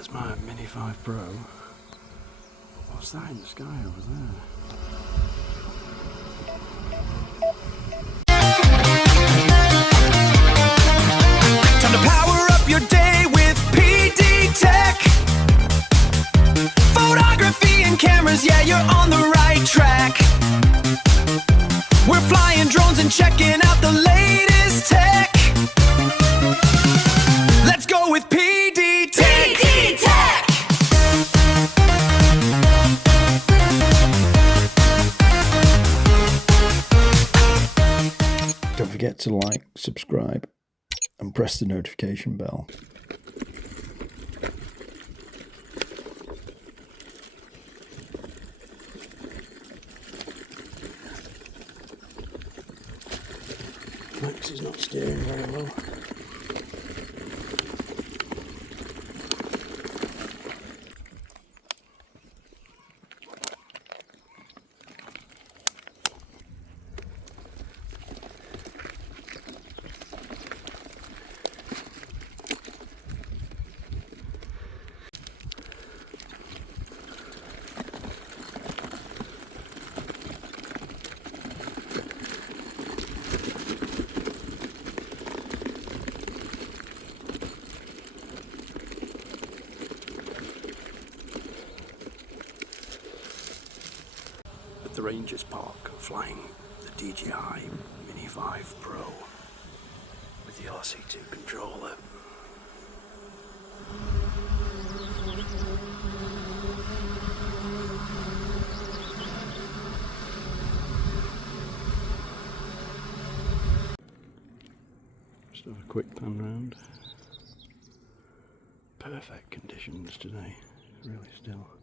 There's my Mini 5 Pro. What's that in the sky over there? Time to power up your day with PD Tech. Photography and cameras, yeah, you're on the right track. We're flying drones and checking out the latest tech. Let's go with PD Tech. PD Tech. Don't forget to like, subscribe, and press the notification bell. Max is not steering very well. At the Rangers Park, flying the DJI Mini 5 Pro with the RC2 controller. Just have a quick pan round. Perfect conditions today, really still.